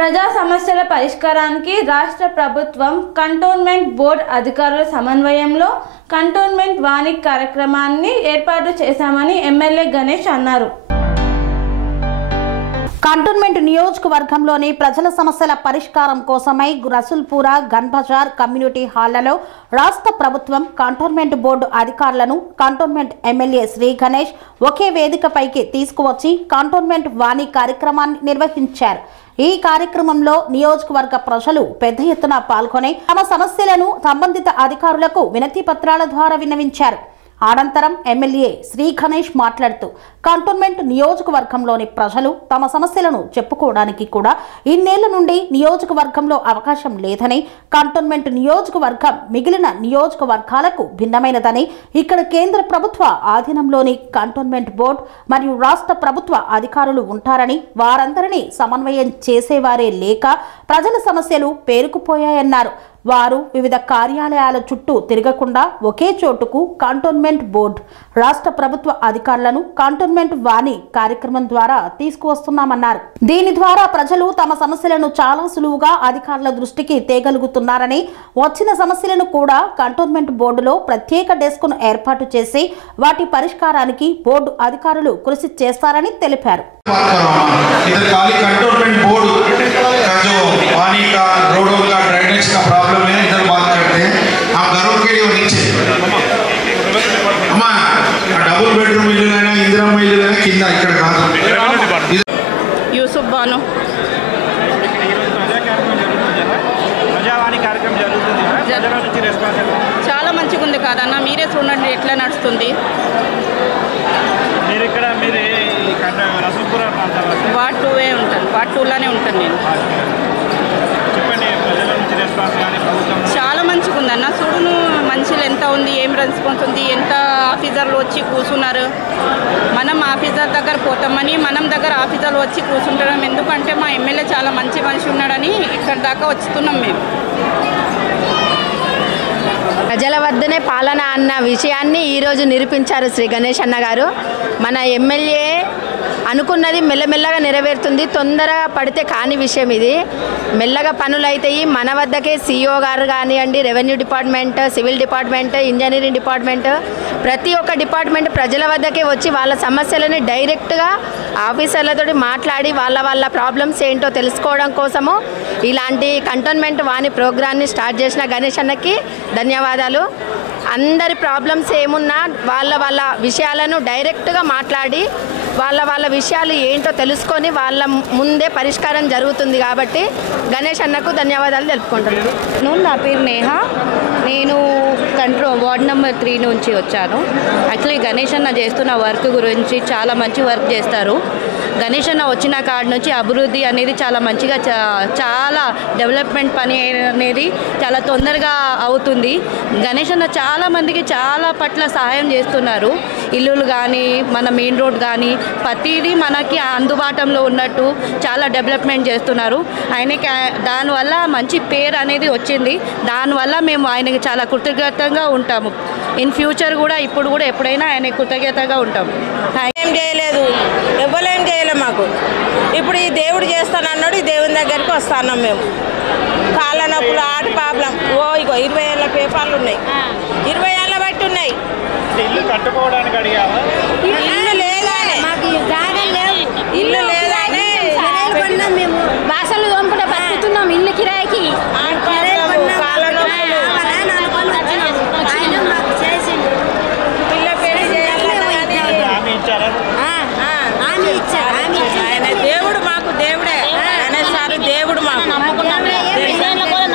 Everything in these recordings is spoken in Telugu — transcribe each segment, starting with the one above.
ప్రజా సమస్యల పరిష్కారానికి రాష్ట్ర ప్రభుత్వం కంటోన్మెంట్ బోర్డు అధికారుల సమన్వయంలో కంటోన్మెంట్ వాణి కార్యక్రమాన్ని ఏర్పాటు చేశామని ఎమ్మెల్యే గణేష్ అన్నారు. కంటోన్మెంట్ నియోజకవర్గంలోని ప్రజల సమస్యల పరిష్కారం కోసమై రసూల్పురా గన్ బజార్ కమ్యూనిటీ హాళ్లలో రాష్ట్ర ప్రభుత్వం కంటోన్మెంట్ బోర్డు అధికారులను కంటోన్మెంట్ ఎమ్మెల్యే శ్రీ గణేష్ ఒకే వేదికపైకి తీసుకువచ్చి కంటోన్మెంట్ వాణి కార్యక్రమాన్ని నిర్వహించారు. ఈ కార్యక్రమంలో నియోజకవర్గ ప్రజలు పెద్ద ఎత్తున పాల్గొని తమ సమస్యలను సంబంధిత అధికారులకు వినతి పత్రాల ద్వారా విన్నవించారు. అనంతరం ఎమ్మెల్యే శ్రీ గణేష్ మాట్లాడుతూ కంటోన్మెంట్ నియోజకవర్గంలోని ప్రజలు తమ సమస్యలను చెప్పుకోవడానికి కూడా ఇన్నేళ్ల నుండి నియోజకవర్గంలో అవకాశం లేదని, కంటోన్మెంట్ నియోజకవర్గం మిగిలిన నియోజకవర్గాలకు భిన్నమైనదని, ఇక్కడ కేంద్ర ప్రభుత్వ ఆధీనంలోని కంటోన్మెంట్ బోర్డు మరియు రాష్ట్ర ప్రభుత్వ అధికారులు ఉంటారని, వారందరినీ సమన్వయం చేసేవారే లేక ప్రజల సమస్యలు పేరుకుపోయాయన్నారు. వారు వివిధ కార్యాలయాల చుట్టూ తిరగకుండా ఒకే చోటుకు కంటోన్మెంట్ బోర్డు, రాష్ట్ర ప్రభుత్వ అధికారులను కంటోన్మెంట్ వాణి కార్యక్రమం ద్వారా తీసుకువస్తున్నామన్నారు. దీని ద్వారా ప్రజలు తమ సమస్యలను చాలా సులువుగా అధికారుల దృష్టికి తేగలుగుతున్నారని, వచ్చిన సమస్యలను కూడా కంటోన్మెంట్ బోర్డులో ప్రత్యేక డెస్క్ను ఏర్పాటు చేసి వాటి పరిష్కారానికి బోర్డు అధికారులు కృషి చేస్తారని తెలిపారు. యూసుఫ్ బాను చాలా మంచిగా ఉంది కాదన్న, మీరే చూడండి ఎట్లా నడుస్తుంది. వార్డ్ 2 ఉంటాను, వార్డ్ 2లోనే ఉంటాను నేను. చాలా మంచిగా ఉందన్న, చూడును మనుషులు ఎంత ఉంది, ఏం రెస్పాన్స్ ఉంది, ఎంత ఆఫీసర్లు వచ్చి కూర్చున్నారు. మనం ఆఫీసర్ దగ్గర పోతామని మనం దగ్గర ఆఫీసర్లు వచ్చి కూర్చుంటాం. ఎందుకంటే మా ఎమ్మెల్యే చాలా మంచి మనిషి ఉన్నాడని ఇక్కడ దాకా వస్తున్నాం మేము. ప్రజల వద్దనే పాలన అన్న విషయాన్ని ఈరోజు నిరూపించారు శ్రీ గణేష్ అన్న గారు. మన ఎమ్మెల్యే అనుకున్నది మెల్లమెల్లగా నెరవేరుతుంది. తొందరగా పడితే కాని విషయం ఇది. మెల్లగా పనులు అవుతాయి. మన వద్దకే సిఇఓ గారు కానివ్వండి, revenue department, civil department, engineering department, ప్రతి ఒక్క డిపార్ట్మెంట్ ప్రజల వద్దకే వచ్చి వాళ్ళ సమస్యలను డైరెక్ట్గా ఆఫీసర్లతో మాట్లాడి వాళ్ళ ప్రాబ్లమ్స్ ఏంటో తెలుసుకోవడం కోసము ఇలాంటి కంటోన్మెంట్ వాణి ప్రోగ్రామ్ని స్టార్ట్ చేసిన గణేష్ అన్నకి ధన్యవాదాలు. అందరి ప్రాబ్లమ్స్ ఏమున్నా వాళ్ళ విషయాలను డైరెక్ట్గా మాట్లాడి వాళ్ళ విషయాలు ఏంటో తెలుసుకొని వాళ్ళ ముందే పరిష్కారం జరుగుతుంది. కాబట్టి గణేష్ అన్నకు ధన్యవాదాలు తెలుపుకుంటున్నాను. నా పేరు నేహ, నేను వార్డ్ నెంబర్ 3 నుంచి వచ్చాను. యాక్చువల్లీ గణేష్ అన్న చేస్తున్న వర్క్ గురించి చాలా మంచి వర్క్ చేస్తారు. గణేష్ అన్న వచ్చిన కాడ నుంచి అభివృద్ధి అనేది చాలా మంచిగా చాలా డెవలప్మెంట్ పని అనేది చాలా తొందరగా అవుతుంది. గణేష్ అన్న చాలా మందికి చాలా పట్ల సహాయం చేస్తున్నారు. ఇల్లులు కానీ, మన మెయిన్ రోడ్ కానీ, ప్రతిదీ మనకి అందుబాటులో ఉన్నట్టు చాలా డెవలప్మెంట్ చేస్తున్నారు. ఆయనకి దానివల్ల మంచి పేరు అనేది వచ్చింది. దానివల్ల మేము ఆయనకి చాలా కృతజ్ఞతగా ఉంటాము. ఇన్ ఫ్యూచర్ కూడా ఇప్పుడు కూడా ఎప్పుడైనా ఆయన కృతజ్ఞతగా ఉంటాము. ఏం చేయలేదు, ఎవ్వరేం చేయలేదు మాకు. ఇప్పుడు ఈ దేవుడు చేస్తానన్నాడు, ఈ దేవుని దగ్గరికి వస్తున్నాం మేము. కాళ్ళ నొప్పులు, ఆట ప్రాబ్లం, ఇగో 20 ఏళ్ళ పేపర్లు ఉన్నాయి, 20 ఏళ్ళ బట్టి ఉన్నాయి. ఇల్లు కట్టుకోవడానికి అడిగావా? ఇల్లు లేదానే, ఇల్లు లేదానే మేము బాసలు తోముకుంటే బతుకుతున్నాం. ఇల్లు కిరాయికి కాళ్ళ నొప్పులు, పిల్ల పెళ్లి చేయాలన్నా ఆయన దేవుడు, మాకు దేవుడే అనేసారి దేవుడు మాకు.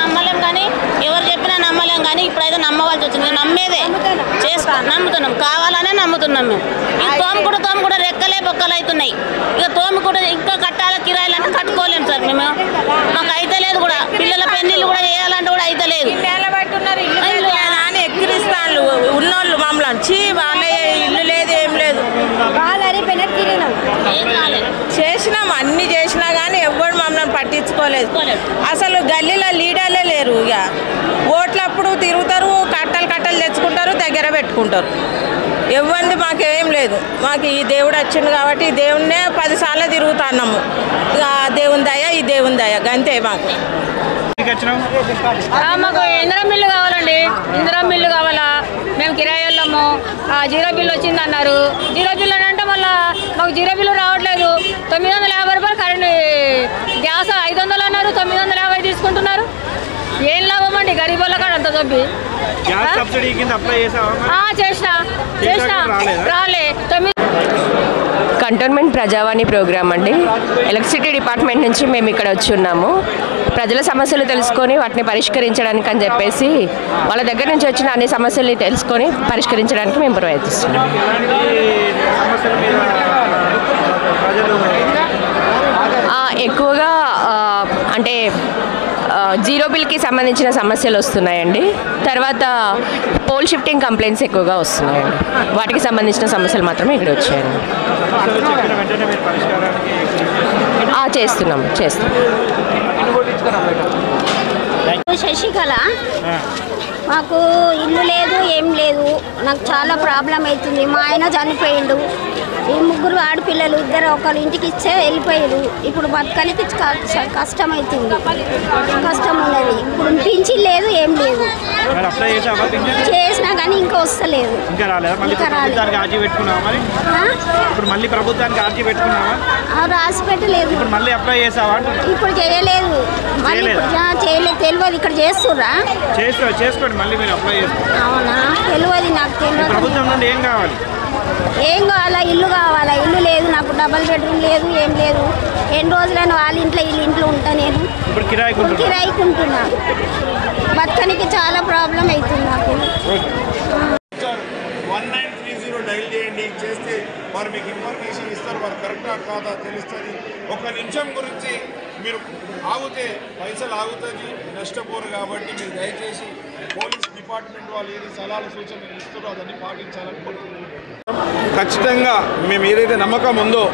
నమ్మలేం కానీ, ఎవరు చెప్పినా నమ్మలేం కానీ ఇప్పుడైతే నమ్మవలసి వచ్చింది. నమ్మేదే నమ్ముతున్నాం, కావాలనే నమ్ముతున్నాం మేము. ఈ తోము కూడా రెక్కలే బొక్కలు అవుతున్నాయి. ఇక తోము కూడా ఇంకా కట్టాల కిరాయిలన్నా కట్టుకోలేము సార్ మేము. మాకు అయితే లేదు కూడా, పిల్లల పెళ్లిళ్ళు కూడా చేయాలంటే కూడా అయితే లేదు. అని ఎక్కిరిస్తాను ఉన్నోళ్ళు మమ్మల్ని. వాళ్ళే ఇల్లు లేదు, ఏం లేదు. చేసినాం, అన్ని చేసినా కానీ ఎవ్వరు మమ్మల్ని పట్టించుకోలేదు. అసలు గల్లీలో లీడర్లే లేరు. ఇక ఓట్లప్పుడు తిరుగుతారు, కట్టలు తెచ్చుకుంటారు, దగ్గర పెట్టుకుంటారు. ఇవ్వండి మాకేం లేదు. మాకు ఈ దేవుడు వచ్చింది కాబట్టి ఈ దేవుడినే 10 సార్లు తిరుగుతున్నాము. ఇక దేవుని దయ ఈ దేవుని దయ గంతే మాకు. మాకు ఇందిరా మిల్లు కావాలండి. ఇందిరా మిల్లు కావాలా? మేము కిరాయి వెళ్ళాము. జీరో బిల్లు వచ్చింది అన్నారు. జీరో బిల్లు అని అంటే మళ్ళీ మాకు జీరో బిల్లు రావట్లేదు. 950 రూపాయలు కరెంట్, గ్యాస్ 500 అన్నారు, 950 తీసుకుంటున్నారు. ఏం లాభం అండి గరీబ్ వాళ్ళ కాడ అంత తప్పి. చేసిన రాలే. కంటోన్మెంట్ ప్రజావాణి ప్రోగ్రామ్ అండి. ఎలక్ట్రిసిటీ డిపార్ట్మెంట్ నుంచి మేము ఇక్కడ వచ్చి ఉన్నాము. ప్రజల సమస్యలు తెలుసుకొని వాటిని పరిష్కరించడానికి అని చెప్పేసి వాళ్ళ దగ్గర నుంచి వచ్చిన అన్ని సమస్యల్ని తెలుసుకొని పరిష్కరించడానికి మేము ప్రయత్నిస్తున్నాం. ఎక్కువగా అంటే జీరో బిల్కి సంబంధించిన సమస్యలు వస్తున్నాయండి. తర్వాత పోల్ షిఫ్టింగ్ కంప్లైంట్స్ ఎక్కువగా వస్తున్నాయండి. వాటికి సంబంధించిన సమస్యలు మాత్రమే ఇక్కడ వచ్చాయండి. చేస్తున్నాం. శశికళ, మాకు ఇల్లు లేదు, ఏం లేదు. నాకు చాలా ప్రాబ్లం అవుతుంది. మా ఆయన చనిపోయిండు. ఈ 3 ఆడపిల్లలు, 2 ఒకరు ఇంటికి ఇచ్చే వెళ్ళిపోయారు. ఇప్పుడు బతకనికి కష్టం అవుతుంది. కష్టం ఉన్నది. ఇప్పుడు పింఛన్ లేదు, ఏం లేదు. చేసినా కానీ ఇంకా వస్తలేదు. రాసి పెట్టలేదు. ఇప్పుడు చేయలేదు. చేయలేదు. తెలియదు. ఇక్కడ చేస్తుర్రా? అవునా? తెలియదు. నాకు తెలియదు. ఏం కావాలా? ఇల్లు కావాలా? ఇల్లు లేదు నాకు. డబల్ బెడ్రూమ్ లేదు, ఏం లేదు. ఎన్ని రోజులైనా వాళ్ళ ఇంట్లో వీళ్ళ ఇంట్లో ఉంటా. నేను కిరాయికుంటున్నా. బతకనికి చాలా ప్రాబ్లం అవుతుంది నాకు. 1930 డైల్ చేయండి. చేస్తే వారు మీకు ఇన్ఫర్మేషన్ ఇస్తారు. వారు కరెక్టా కాదా తెలుస్తుంది. 1 నిమిషం గురించి మీరు ఆగితే పైసలు ఆగుతుంది, నష్టపోరు. కాబట్టి మీరు దయచేసి పోలీస్ డిపార్ట్మెంట్ వాళ్ళు ఏది సలహాలు సూచనలు ఇస్తారో అదన్నీ పాటించాలని కోరుకుంటున్నాం. ఖచ్చితంగా మేము ఏదైతే నమ్మకం ఉందో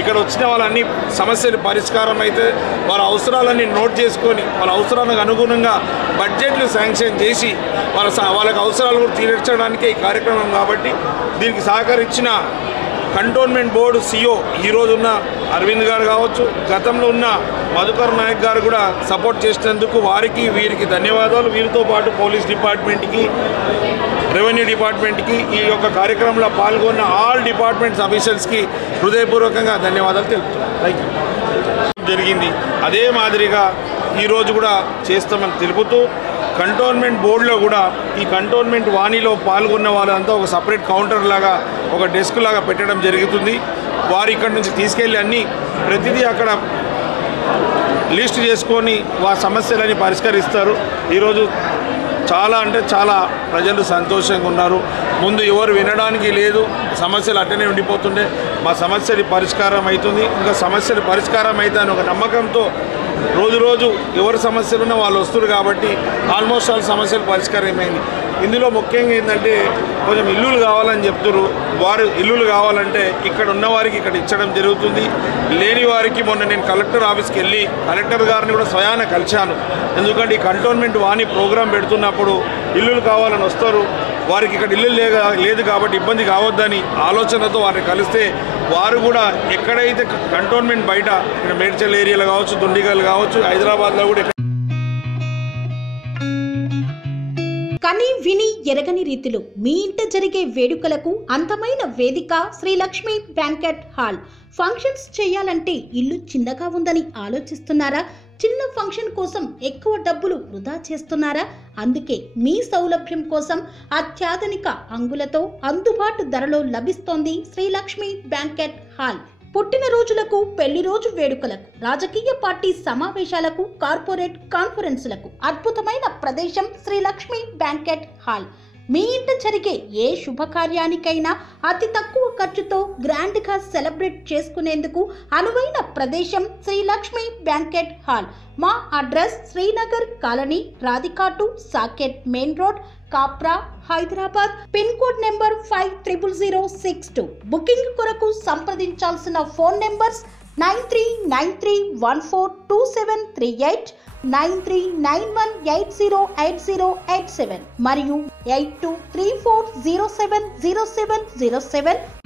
ఇక్కడ వచ్చిన వాళ్ళన్ని సమస్యలు పరిష్కారం అయితే వాళ్ళ అవసరాలన్నీ నోట్ చేసుకొని వాళ్ళ అవసరాలకు అనుగుణంగా బడ్జెట్లు శాంక్షన్ చేసి వాళ్ళకి అవసరాలు కూడా తీర్చడానికే ఈ కార్యక్రమం. కాబట్టి దీనికి సహకరించిన కంటోన్మెంట్ బోర్డు సిఓ ఈరోజున్న అరవింద్ గారు కావచ్చు, గతంలో ఉన్న మధుకర్ నాయక్ గారు కూడా సపోర్ట్ చేసినందుకు వారికి వీరికి ధన్యవాదాలు. వీరితో పాటు పోలీస్ డిపార్ట్మెంట్కి, రెవెన్యూ డిపార్ట్మెంట్కి, ఈ యొక్క కార్యక్రమంలో పాల్గొన్న ఆల్ డిపార్ట్మెంట్స్ ఆఫీసర్స్కి హృదయపూర్వకంగా ధన్యవాదాలు తెలుపుతున్నాను. Thank you. జరిగింది అదే మాదిరిగా ఈరోజు కూడా చేస్తామని తెలుపుతూ కంటోన్మెంట్ బోర్డులో కూడా ఈ కంటోన్మెంట్ వాణిలో పాల్గొన్న వాళ్ళంతా ఒక సపరేట్ కౌంటర్ లాగా, ఒక డెస్క్ లాగా పెట్టడం జరుగుతుంది. వారు ఇక్కడ నుంచి తీసుకెళ్ళి అన్నీ ప్రతిదీ అక్కడ లిస్ట్ చేసుకొని సమస్యలని పరిష్కరిస్తారు. ఈరోజు చాలా అంటే చాలా ప్రజలు సంతోషంగా ఉన్నారు. ముందు ఎవరు వినడానికి లేదు, సమస్యలు అట్టనే ఉండిపోతుండే. మా సమస్యలు పరిష్కారం అవుతుంది, ఇంకా సమస్యలు పరిష్కారం అవుతాయని ఒక నమ్మకంతో రోజు ఎవరి సమస్యలున్నా వాళ్ళు వస్తారు. కాబట్టి ఆల్మోస్ట్ ఆల్ సమస్యలు పరిష్కారమైంది. ఇందులో ముఖ్యంగా ఏంటంటే కొంచెం ఇల్లులు కావాలని చెప్తున్నారు. వారు ఇల్లులు కావాలంటే ఇక్కడ ఉన్న వారికి ఇక్కడ ఇచ్చడం జరుగుతుంది. లేని వారికి మొన్న నేను కలెక్టర్ ఆఫీస్కి వెళ్ళి కలెక్టర్ గారిని కూడా స్వయాన కలిశాను. ఎందుకంటే ఈ కంటోన్మెంట్ వాణి ప్రోగ్రాం పెడుతున్నప్పుడు ఇల్లులు కావాలని వస్తారు. వారికి ఇక్కడ ఇల్లు లేదు కాబట్టి ఇబ్బంది కావద్దని ఆలోచనతో వారిని కలిస్తే వారు కూడా ఎక్కడైతే కంటోన్మెంట్ బయట ఇక్కడ మేడ్చల్ ఏరియాలో కావచ్చు, దుండిగల్ కావచ్చు, హైదరాబాద్లో కూడా కని విని ఎరగని రీతిలో మీ ఇంట జరిగే వేడుకలకు అందమైన వేదిక Sri Lakshmi banquet hall. Functions చేయాలంటే ఇల్లు చిన్నగా ఉందని ఆలోచిస్తున్నారా? చిన్న ఫంక్షన్ కోసం ఎక్కువ డబ్బులు వృధా చేస్తున్నారా? అందుకే మీ సౌలభ్యం కోసం అత్యాధునిక అంగులతో అందుబాటు ధరలో లభిస్తోంది శ్రీ లక్ష్మి బ్యాంకెట్ హాల్. పుట్టినరోజులకు, పెళ్లి రోజు వేడుకలకు, రాజకీయ పార్టీ సమావేశాలకు, కార్పొరేట్ కాన్ఫరెన్సులకు అద్భుతమైన ప్రదేశం శ్రీ లక్ష్మి బ్యాంకెట్ హాల్. మీ ఇంట జరిగే ఏ శుభకార్యానికైనా అతి తక్కువ ఖర్చుతో గ్రాండ్గా సెలబ్రేట్ చేసుకునేందుకు అనువైన ప్రదేశం శ్రీ లక్ష్మి బ్యాంకెట్ హాల్. మా అడ్రస్ శ్రీనగర్ కాలనీ, రాధికాటు, Saket main road, Kapra, Hyderabad. Pin code number 500062. Booking కొరకు సంప్రదించాల్సిన ఫోన్ నెంబర్స్ 9393142738 9391808087 మరియు 8234070707